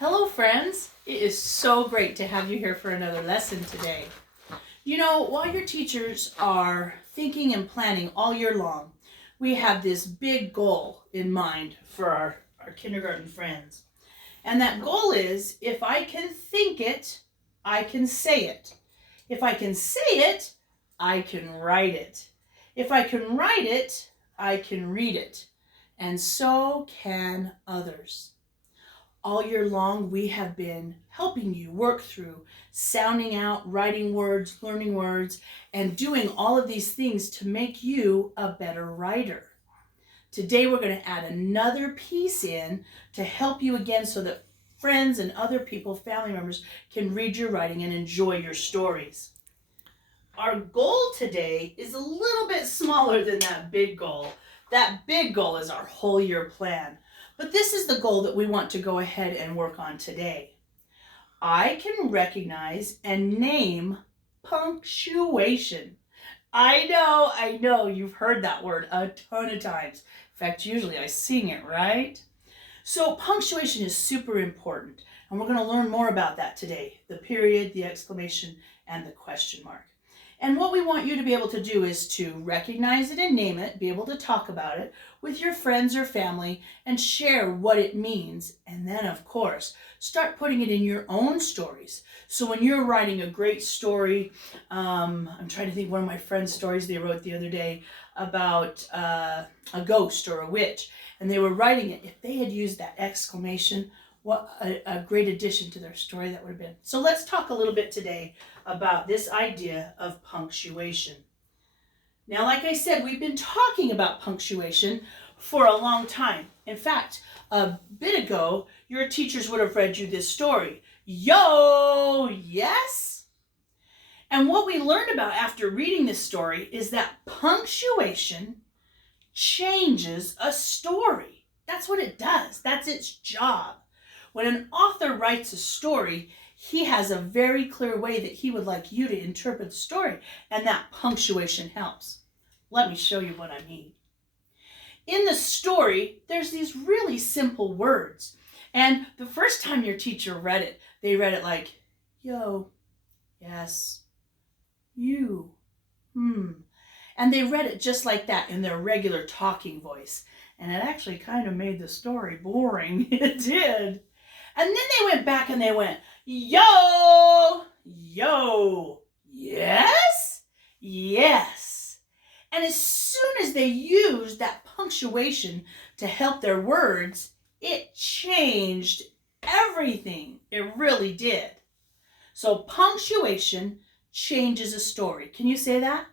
Hello friends, it is so great to have you here for another lesson today. You know, while your teachers are thinking and planning all year long, we have this big goal in mind for our kindergarten friends. And that goal is, if I can think it, I can say it. If I can say it, I can write it. If I can write it, I can read it. And so can others. All year long, we have been helping you work through sounding out, writing words, learning words, and doing all of these things to make you a better writer. Today, we're going to add another piece in to help you again so that friends and other people, family members, can read your writing and enjoy your stories. Our goal today is a little bit smaller than that big goal. That big goal is our whole year plan. But this is the goal that we want to go ahead and work on today. I can recognize and name punctuation. I know, you've heard that word a ton of times. In fact, usually I sing it, right? So punctuation is super important, and we're going to learn more about that today. The period, the exclamation, and the question mark. And what we want you to be able to do is to recognize it and name it, be able to talk about it with your friends or family and share what it means. And then, of course, start putting it in your own stories. So when you're writing a great story, I'm trying to think one of my friends' stories they wrote the other day about a ghost or a witch. And they were writing it. If they had used that exclamation, what a great addition to their story that would have been. So let's talk a little bit today about this idea of punctuation. Now, like I said, we've been talking about punctuation for a long time. In fact, a bit ago, your teachers would have read you this story. Yo, yes? And what we learned about after reading this story is that punctuation changes a story. That's what it does. That's its job. When an author writes a story, he has a very clear way that he would like you to interpret the story, and that punctuation helps. Let me show you what I mean. In the story, there's these really simple words, and the first time your teacher read it, they read it like, yo, yes, you, and they read it just like that in their regular talking voice, and it actually kind of made the story boring. It did. And then they went back and they went, yo, yes, yes. And as soon as they used that punctuation to help their words, it changed everything. It really did. So punctuation changes a story. Can you say that?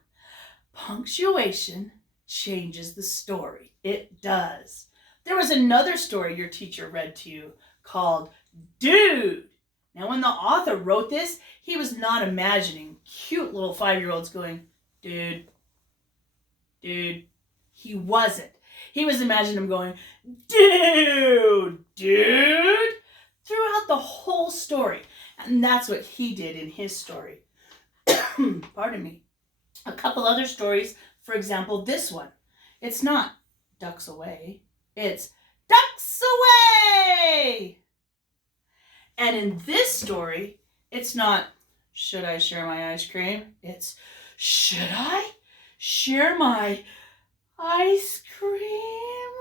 Punctuation changes the story. It does. There was another story your teacher read to you called Dude. Now, when the author wrote this, he was not imagining cute little 5-year-olds going, dude. He wasn't. He was imagining them going, dude, throughout the whole story. And that's what he did in his story. Pardon me. A couple other stories, for example, this one. It's not ducks away. It's ducks away! And in this story, it's not, should I share my ice cream? It's, should I share my ice cream?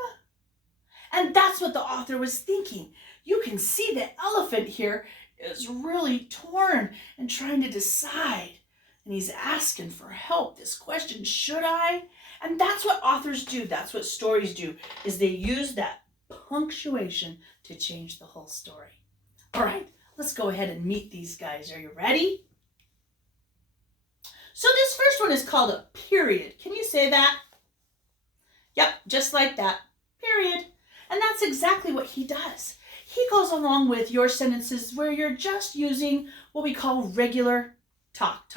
And that's what the author was thinking. You can see the elephant here is really torn and trying to decide. And he's asking for help. This question, should I? And that's what authors do. That's what stories do, is they use that punctuation to change the whole story. All right, let's go ahead and meet these guys. Are you ready? So this first one is called a period. Can you say that? Yep, just like that. Period. And that's exactly what he does. He goes along with your sentences where you're just using what we call regular talk.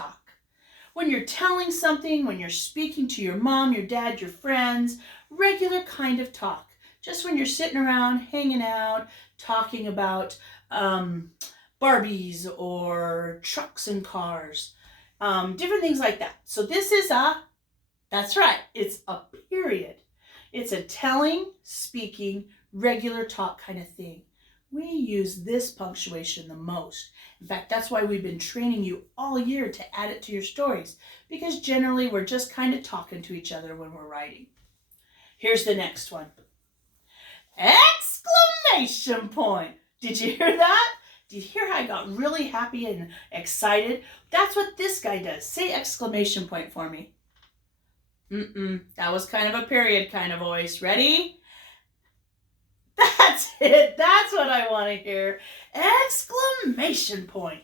When you're telling something, when you're speaking to your mom, your dad, your friends, regular kind of talk. Just when you're sitting around, hanging out, talking about Barbies or trucks and cars, different things like that. So this is that's right, it's a period. It's a telling, speaking, regular talk kind of thing. we use this punctuation the most. In fact, that's why we've been training you all year to add it to your stories, because generally we're just kind of talking to each other when we're writing. Here's the next one. Exclamation point. Did you hear that? Did you hear how I got really happy and excited? That's what this guy does. Say exclamation point for me. That was kind of a period kind of voice. Ready? That's it. That's what I want to hear. Exclamation point.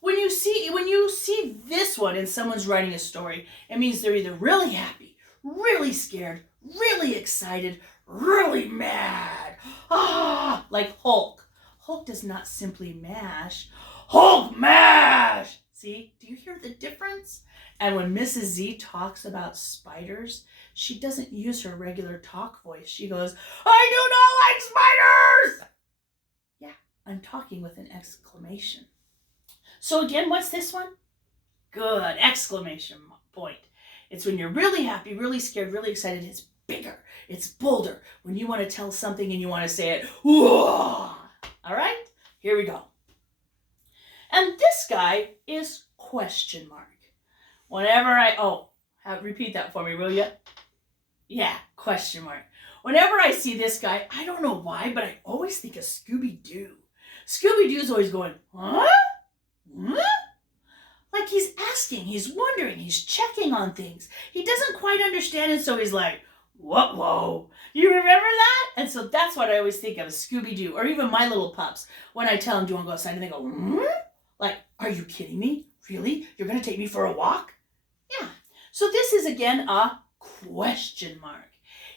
When you see this one and someone's writing a story, it means they're either really happy, really scared, really excited, really mad. Like Hulk. Hulk does not simply mash. Hulk mash! See, do you hear the difference? And when Mrs. Z talks about spiders, she doesn't use her regular talk voice. She goes, I do not like spiders! Yeah, I'm talking with an exclamation. So again, what's this one? Good, exclamation point. It's when you're really happy, really scared, really excited. It's bigger, it's bolder. When you want to tell something and you want to say it, whoa! All right, here we go. And this guy is question mark. Whenever repeat that for me, will you? Yeah, question mark. Whenever I see this guy, I don't know why, but I always think of Scooby-Doo. Scooby-Doo's always going, huh? Huh? Like he's asking, he's wondering, he's checking on things. He doesn't quite understand it, so he's like, whoa. You remember that? And so that's what I always think of, Scooby-Doo, or even my little pups. When I tell them, do you want to go outside? And they go, Like, are you kidding me? Really? You're going to take me for a walk? Yeah. So this is, again, a question mark.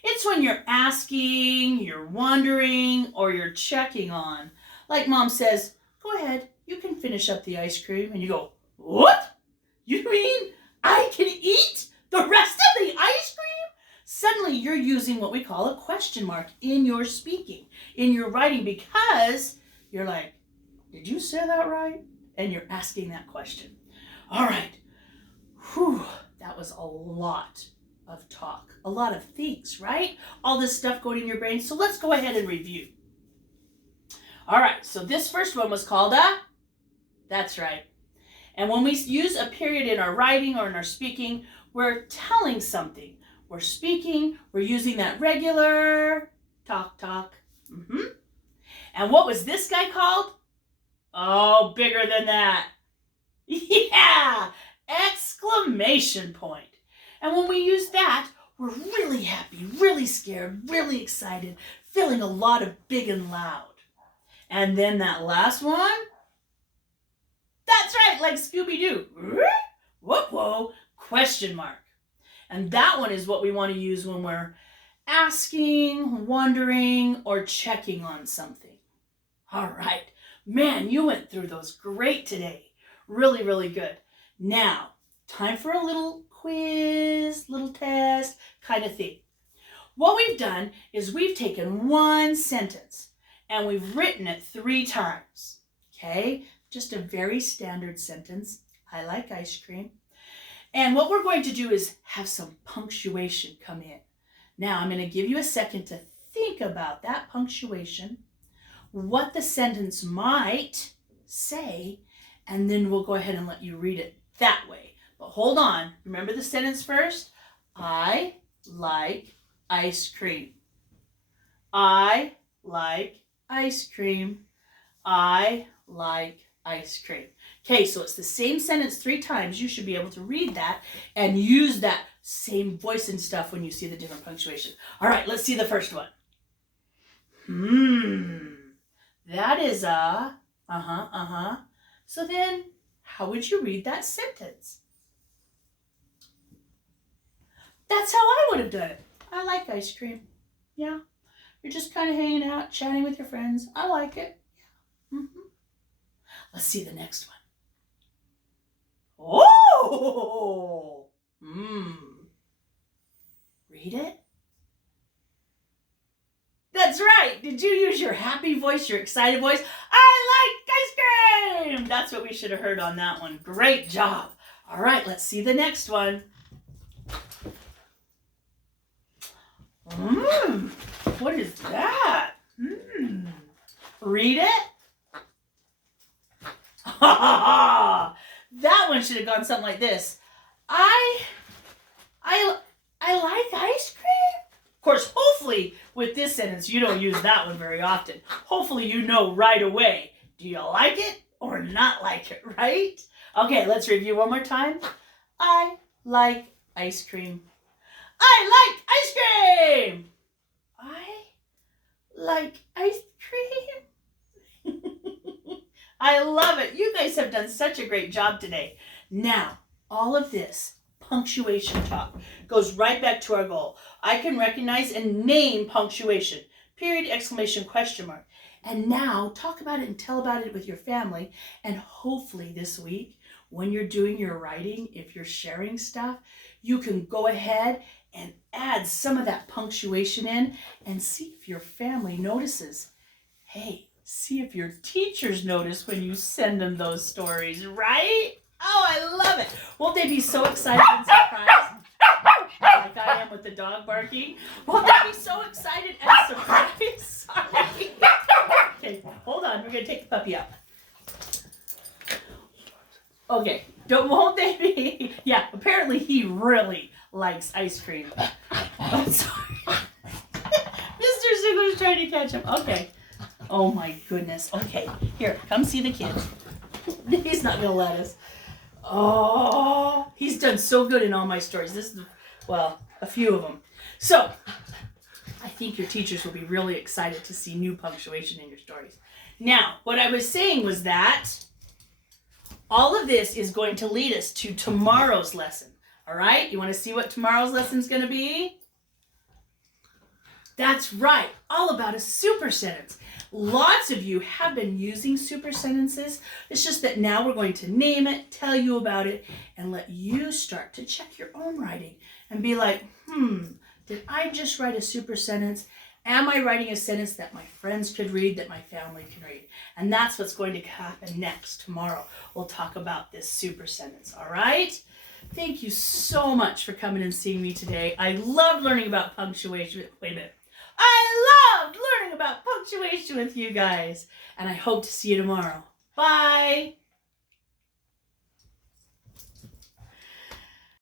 It's when you're asking, you're wondering, or you're checking on. Like Mom says, go ahead, you can finish up the ice cream. And you go, what? You mean I can eat the rest of the ice cream? Suddenly you're using what we call a question mark in your speaking, in your writing, because you're like, did you say that right? And you're asking that question. All right. Whew, that was a lot of talk, a lot of things, right? All this stuff going in your brain. So let's go ahead and review. All right, so this first one was called that's right. And when we use a period in our writing or in our speaking, we're telling something. We're speaking, we're using that regular talk. And what was this guy called? Oh, bigger than that. Yeah, exclamation point. And when we use that, we're really happy, really scared, really excited, feeling a lot of big and loud. And then that last one, that's right, like Scooby-Doo. Whoa, question mark. And that one is what we want to use when we're asking, wondering, or checking on something. All right. Man, you went through those great today. Really, really good. Now, time for a little quiz, little test kind of thing. What we've done is we've taken one sentence and we've written it 3 times. Okay? Just a very standard sentence. I like ice cream. And what we're going to do is have some punctuation come in. Now, I'm going to give you a second to think about that punctuation, what the sentence might say, and then we'll go ahead and let you read it that way. But hold on. Remember the sentence first? I like ice cream. I like ice cream. I like ice cream. Okay, so it's the same sentence 3 times. You should be able to read that and use that same voice and stuff when you see the different punctuation. All right, let's see the first one. That is a, So then, how would you read that sentence? That's how I would have done it. I like ice cream. Yeah. You're just kind of hanging out, chatting with your friends. I like it. Yeah. Let's see the next one. Oh! Read it. That's right. Did you use your happy voice, your excited voice? I like ice cream! That's what we should have heard on that one. Great job. All right, let's see the next one. What is that? Read it. That one should have gone something like this. I like ice cream. Of course, hopefully with this sentence, you don't use that one very often. Hopefully you know right away. Do you like it or not like it, right? Okay, let's review one more time. I like ice cream. I like ice cream. I like ice cream. I love it. You guys have done such a great job today. Now, all of this punctuation talk goes right back to our goal. I can recognize and name punctuation. Period, exclamation, question mark. And now talk about it and tell about it with your family. And hopefully this week, when you're doing your writing, if you're sharing stuff, you can go ahead and add some of that punctuation in and see if your family notices. Hey, see if your teachers notice when you send them those stories, right? Oh, I love it. Won't they be so excited and surprised? Like I am with the dog barking. Won't they be so excited and surprised? Sorry. Okay, hold on. We're going to take the puppy out. Okay, won't they be? Yeah, apparently he really likes ice cream. I'm sorry. Mr. Ziegler's trying to catch him. Okay. Oh my goodness. Okay, here, come see the kids. He's not going to let us. Oh, he's done so good in all my stories. This is, well, a few of them. So, I think your teachers will be really excited to see new punctuation in your stories. Now, what I was saying was that all of this is going to lead us to tomorrow's lesson. All right? You want to see what tomorrow's lesson is going to be? That's right. All about a super sentence. Lots of you have been using super sentences. It's just that now we're going to name it, tell you about it, and let you start to check your own writing and be like, did I just write a super sentence? Am I writing a sentence that my friends could read, that my family can read? And that's what's going to happen next. Tomorrow, we'll talk about this super sentence, all right? Thank you so much for coming and seeing me today. I love learning about punctuation. Wait a minute. I loved learning about punctuation with you guys. And I hope to see you tomorrow. Bye.